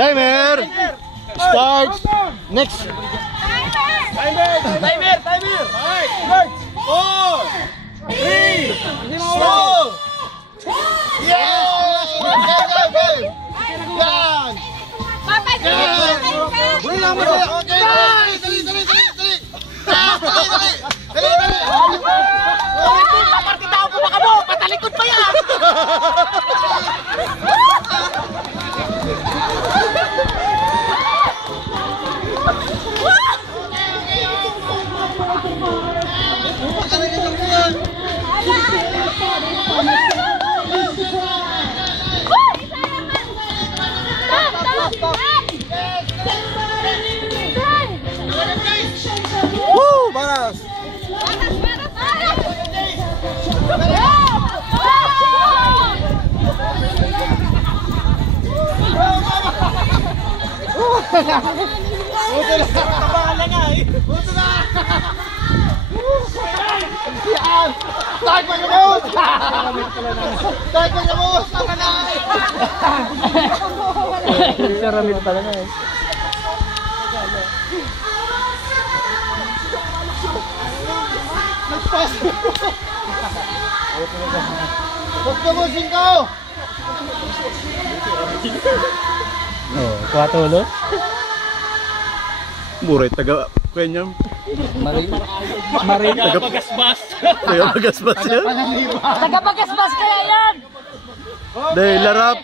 Timer! Start! Next! Timer! 4, 3, 2, patalikod pa yan! Woo! Baras! Start mo yung mood! Start mo yung mood! Saramit talaga eh. Nagpas! Huwag ka mo, singko! Oh, 4 ulo? Buray, taga Kenyam. Marin. Taga Pagasbas. Taga Pagasbas yan? Taga Pagasbas kaya yan! Dahil larap.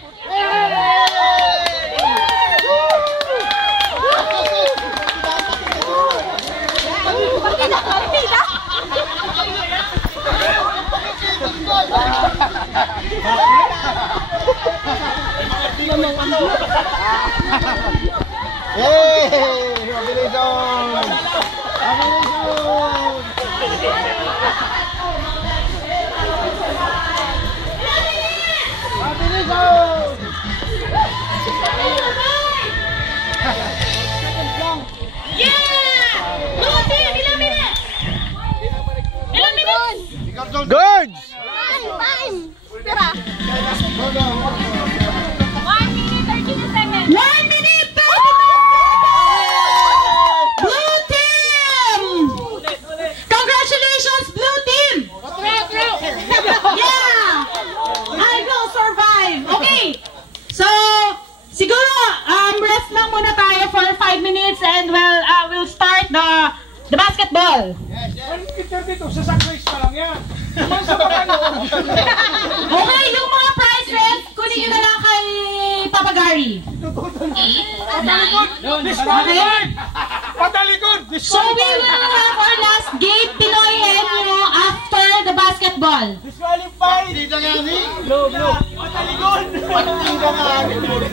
Hey! Mabilison! Guards! Time! Pira! 1 minute, 32 seconds! 1 minute, 32 seconds! Blue team! Congratulations, blue team! Yeah! I will survive! Okay! So, siguro, rest lang muna tayo for 5 minutes and we'll start the basketball. Picture dito, sa sunrise pa lang yan. Okay, yung mga prizes, kunin nyo na lang kay Papa Gary. Patalikod! Disqualified! Patalikod! So we will have our last game, Pinoy after the basketball. Disqualified! Hindi na nga ni! No. Patalikod! Patalikod!